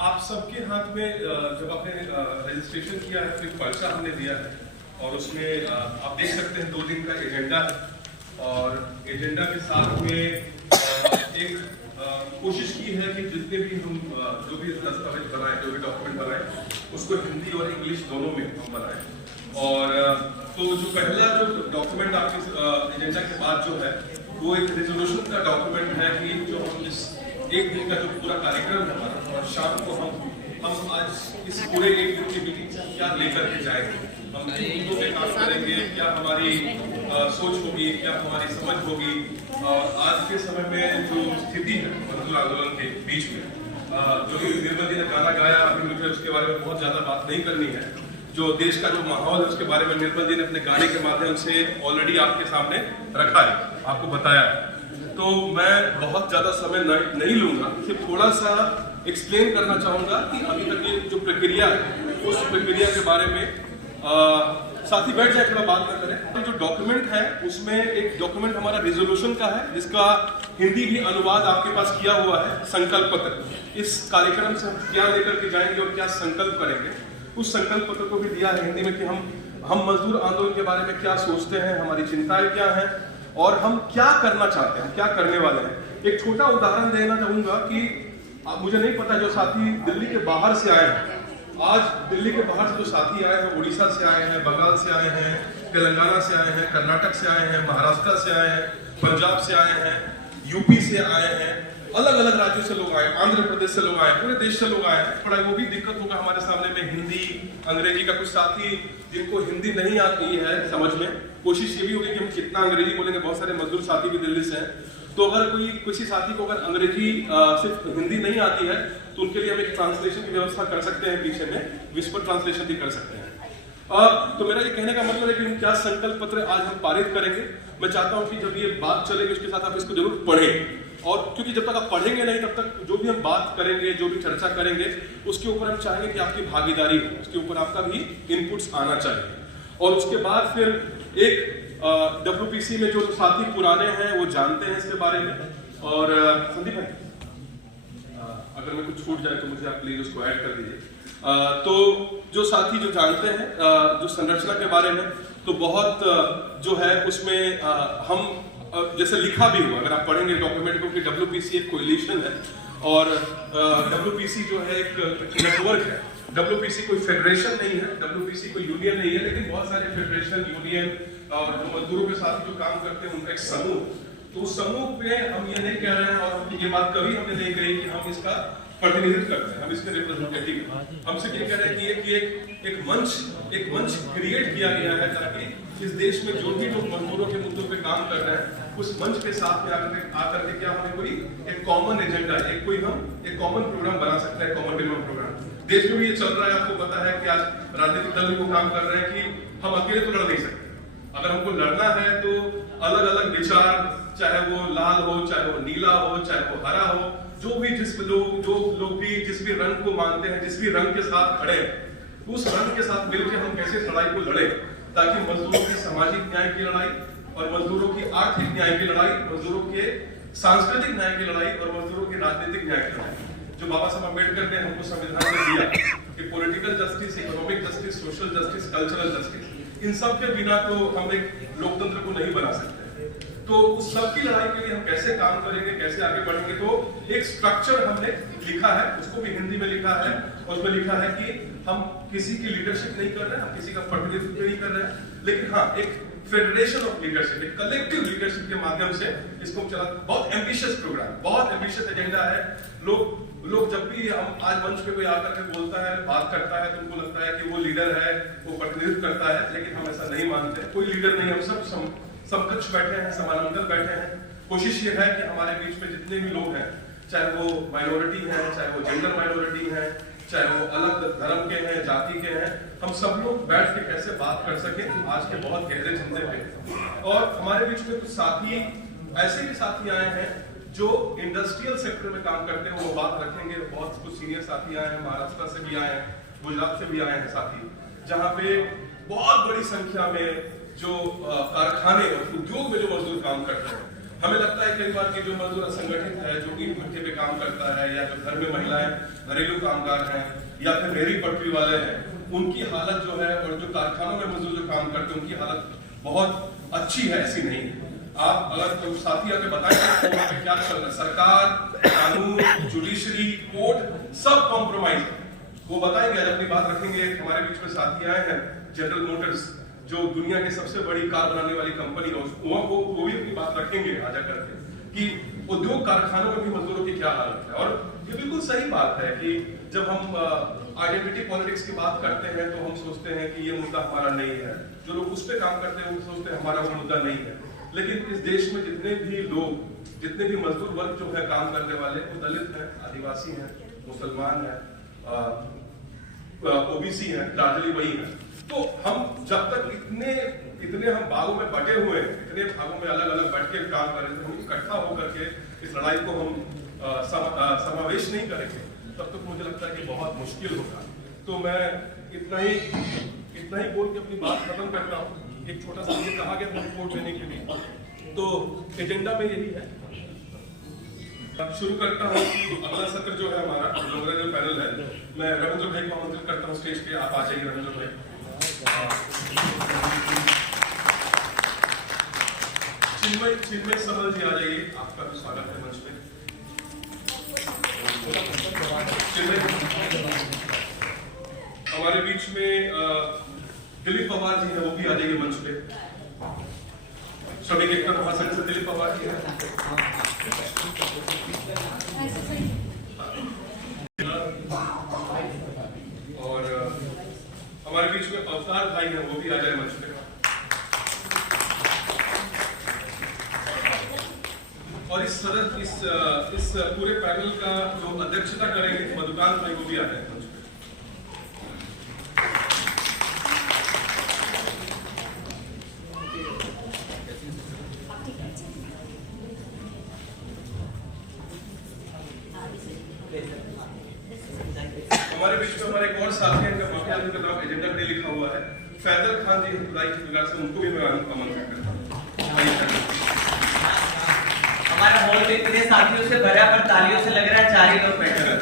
आप सबके हाथ में जब आपने रजिस्ट्रेशन किया है तो एक पर्चा हमने दिया है और उसमें आप देख सकते हैं 2 दिन का एजेंडा है और एजेंडा के साथ में एक कोशिश की है कि जितने भी हम जो भी दस्तावेज बनाए, जो भी डॉक्यूमेंट बनाए, उसको हिंदी और इंग्लिश दोनों में हम बनाए। और तो जो पहला जो डॉक्यूमेंट आपके एजेंडा के बाद जो है वो एक रेजोल्यूशन का डॉक्यूमेंट है कि जो हम इस एक दिन का जो पूरा कार्यक्रम है हमारा और शाम को हम आज इस पूरे एक दिन की मीटिंग से क्या लेकर के जाएंगे, हम किन मुद्दों पे काम करेंगे, क्या हमारी सोच होगी, क्या हमारी समझ होगी। और आज के समय में जो स्थिति है मजदूर आंदोलन के बीच में जो निर्मल जी ने गाना गाया, अभी मुझे उसके बारे में बहुत ज्यादा बात नहीं करनी है। जो देश का जो माहौल है उसके बारे में निर्मल जी ने अपने गाने के माध्यम से ऑलरेडी आपके सामने रखा है, आपको बताया है। तो मैं बहुत ज्यादा समय नहीं लूंगा, सिर्फ थोड़ा सा एक्सप्लेन करना चाहूंगा कि अभी तक ये जो प्रक्रिया है उस प्रक्रिया के बारे में साथी बैठ जाए, थोड़ा बात ना करें। तो जो डॉक्यूमेंट है उसमें एक डॉक्यूमेंट हमारा रिजोल्यूशन का है जिसका हिंदी भी अनुवाद आपके पास किया हुआ है, संकल्प पत्र। इस कार्यक्रम से हम क्या लेकर के जाएंगे और क्या संकल्प करेंगे, उस संकल्प पत्र को भी दिया है हिंदी में कि हम मजदूर आंदोलन के बारे में क्या सोचते हैं, हमारी चिंताएं क्या हैं और हम क्या करना चाहते हैं, क्या करने वाले हैं। एक छोटा उदाहरण देना चाहूंगा कि मुझे नहीं पता जो साथी दिल्ली के बाहर से आए हैं, आज दिल्ली के बाहर से जो साथी आए हैं, उड़ीसा से आए हैं, बंगाल से आए हैं, तेलंगाना से आए हैं, कर्नाटक से आए हैं, महाराष्ट्र से आए हैं, पंजाब से आए हैं, यूपी से आए हैं, अलग अलग राज्यों से लोग आए, आंध्र प्रदेश से लोग आए, पूरे देश से लोग आए हैं। थोड़ा वो भी दिक्कत होगा हमारे सामने में हिंदी अंग्रेजी का। कुछ साथी जिनको हिंदी नहीं आती है समझ में, कोशिश ये भी होगी कि हम कितना अंग्रेजी बोलेंगे। बहुत सारे मजदूर साथी भी दिल्ली से हैं, तो अगर कोई किसी साथी को अगर अंग्रेजी सिर्फ हिंदी नहीं आती है तो उनके लिए हम एक ट्रांसलेशन की व्यवस्था कर सकते हैं, पीछे में विस्पर ट्रांसलेशन भी कर सकते हैं। तो मेरा ये कहने का मतलब है कि हम क्या संकल्प पत्र आज हम पारित करेंगे। मैं चाहता हूं कि जब ये बात चलेगी उसके साथ आप इसको जरूर पढ़ें, और क्योंकि जब तक आप पढ़ेंगे नहीं तब तक जो भी हम बात करेंगे, जो भी चर्चा करेंगे, उसके ऊपर हम चाहेंगे कि आपकी भागीदारी हो, उसके ऊपर आपका भी इनपुट्स आना चाहिए। और उसके बाद फिर एक WPC में जो साथी पुराने हैं वो जानते हैं इसके बारे में। और संदीप भाई अगर मैं कुछ छूट जाए तो मुझे आप प्लीज उसको ऐड कर दीजिए। तो जो साथी जो जानते हैं जो संरचना के बारे में, तो बहुत जो है उसमें हम जैसे लिखा भी हुआ, अगर आप पढ़ेंगे डॉक्यूमेंट को, कि WPC एक कोएलिशन है और WPC जो है एक नेटवर्क है। WPC कोई फेडरेशन नहीं है, WPC कोई यूनियन नहीं है, लेकिन बहुत सारे फेडरेशन, यूनियन और जो मजदूरों के साथ जो काम करते हैं उनका एक समूह। तो उस समूह पे हम ये नहीं कह रहे हैं और ये बात कभी हमने नहीं कही कि हम इसका प्रतिनिधित्व करते हैं, हम इसके रिप्रेजेंटेटिव हैं। हम सिर्फ ये कह रहे हैं कि एक मंच क्रिएट किया गया है ताकि इस देश में जो भी लोग मजदूरों के मुद्दों पे काम कर रहे हैं उस मंच के साथ में आकर के क्या हमें कोई एक कॉमन एजेंडा, एक कॉमन प्रोग्राम बना सकते हैं, कॉमन मिनिमम प्रोग्राम। देश में भी ये चल रहा है, आपको पता है कि आज राजनीतिक दल को काम कर रहे हैं कि हम अकेले तो लड़ नहीं सकते। अगर हमको लड़ना है तो अलग अलग विचार, चाहे वो लाल हो, चाहे वो नीला हो, चाहे वो हरा हो, जो लोग भी जिस भी रंग को मानते हैं, जिस भी रंग के साथ खड़े हैं, उस रंग के साथ मिलकर हम कैसे लड़ाई को लड़े ताकि मजदूरों की सामाजिक न्याय की लड़ाई और मजदूरों की आर्थिक न्याय की लड़ाई, मजदूरों के सांस्कृतिक न्याय की लड़ाई और मजदूरों की राजनीतिक न्याय की लड़ाई, जो बाबा साहब अम्बेडकर ने हमको संविधान में दिया कि political justice, economic justice, social justice, cultural justice, इन सब के बिना तो हम एक लोकतंत्र को नहीं बना सकते। तो उस सब की लड़ाई के लिए हम कैसे काम करेंगे, कैसे आगे बढ़ेंगे, तो एक स्ट्रक्चर हमने लिखा है, उसको भी हिंदी में लिखा है और उसमें लिखा है कि हम किसी की लीडरशिप नहीं कर रहे हैं, हम किसी का प्रतिनिधित्व नहीं कर रहे हैं, लेकिन हाँ एक फेडरेशन ऑफ लीडरशिप, एक कलेक्टिव लीडरशिप के माध्यम से इसको चला। बहुत एम्बिशियस प्रोग्राम, बहुत एम्बिशियस एजेंडा है। लोग जब भी हम आज मंच पे कोई आकर के बोलता है, बात करता है, तो उनको लगता है कि वो लीडर है, वो प्रतिनिधित्व करता है, लेकिन हम ऐसा नहीं मानते। कोई लीडर नहीं, हम सब समकक्ष बैठे हैं, समानांतर बैठे हैं। कोशिश ये है कि हमारे बीच में जितने भी लोग हैं, चाहे वो माइनॉरिटी हैं, चाहे वो जेंडर माइनॉरिटी हैं, चाहे वो अलग धर्म के हैं, जाति के हैं, हम सब लोग बैठ के कैसे बात कर सकें आज के बहुत गहरे चिंतन पे। और हमारे बीच में कुछ साथी, ऐसे भी साथी आए हैं जो इंडस्ट्रियल सेक्टर में काम करते हैं, वो बात रखेंगे। बहुत कुछ सीनियर साथी आए हैं, महाराष्ट्र से भी आए हैं, गुजरात से भी आए हैं साथी, जहाँ पे बहुत बड़ी संख्या में जो कारखाने और उद्योग में जो मजदूर काम करते हैं हमें लगता है कई बार कि जो मजदूर असंगठित है, जो ईंट भट्ठे पे काम करता है, या जो घर में महिलाएं घरेलू कामगार हैं, या फिर रेहड़ी पटरी वाले हैं, उनकी हालत जो है, और जो कारखानों में मजदूर जो काम करते हैं उनकी हालत बहुत अच्छी है, ऐसी नहीं है। आप अगर तो साथी आके बताएंगे तो वहाँ पे क्या चल रहा है, सरकार, कानून, जुडिशरी, कोर्ट सब कॉम्प्रोमाइज है, वो बताएंगे। आज अपनी बात रखेंगे। हमारे बीच में साथी आए हैं जनरल मोटर्स, जो दुनिया की सबसे बड़ी कार बनाने वाली कंपनी है, वो भी अपनी बात रखेंगे आजा करके कि उद्योग कारखानों में भी मजदूरों की क्या हालत है। और ये बिल्कुल सही बात है कि जब हम आइडेंटिटी पॉलिटिक्स की बात करते हैं तो हम सोचते हैं कि ये मुद्दा हमारा नहीं है, जो लोग उस पर काम करते हैं वो सोचते हैं हमारा वो मुद्दा नहीं है। लेकिन इस देश में जितने भी लोग, जितने भी मजदूर वर्ग जो है काम करने वाले, वो दलित हैं, आदिवासी हैं, मुसलमान हैं, ओबीसी हैं, दार्जिलिंग वही है। तो हम जब तक इतने हम भागों में बटे हुए हैं, इतने भागों में अलग अलग बैठ के काम कर रहे थे, हम इकट्ठा होकर के इस लड़ाई को हम समावेश नहीं करेंगे, तब तक मुझे लगता है कि बहुत मुश्किल होगा। तो मैं इतना ही बोल के अपनी बात खत्म करता हूँ। एक छोटा सा मुझे कहा गया रिपोर्ट देने के लिए, तो एजेंडा में यही है। शुरू करता हूँ कि अगला सत्र जो है हमारा लोगरा जो पैनल है, मैं रविंद्र भाई को आमंत्रित करता हूँ स्टेज पे। आप आ जाइए रविंद्र भाई। चिन्मय समल जी आ जाइए, आपका भी स्वागत है मंच पे। हमारे बीच में दिलीप पवार जी है, वो भी आ जाइए मंच पे। श्रमिक एकता महासंघ से दिलीप पवार जी है। और हमारे बीच में अवतार भाई है, वो भी आ जाए मंच पे। और इस पूरे पैनल का जो अध्यक्षता करेंगे मधुकांत भाई, वो भी आ जाए मंच पे। हमारे बीच में हमारे एक और साथी हैं, उनका नाम एजेंडा पे लिखा हुआ है, फैजल खान जी, से उनको भी मैं आमंत्रित करता हूँ। हमारा हॉल इतने साथियों से भरा, पर तालियों से लग रहा है 4 ही लोग बैठे हैं।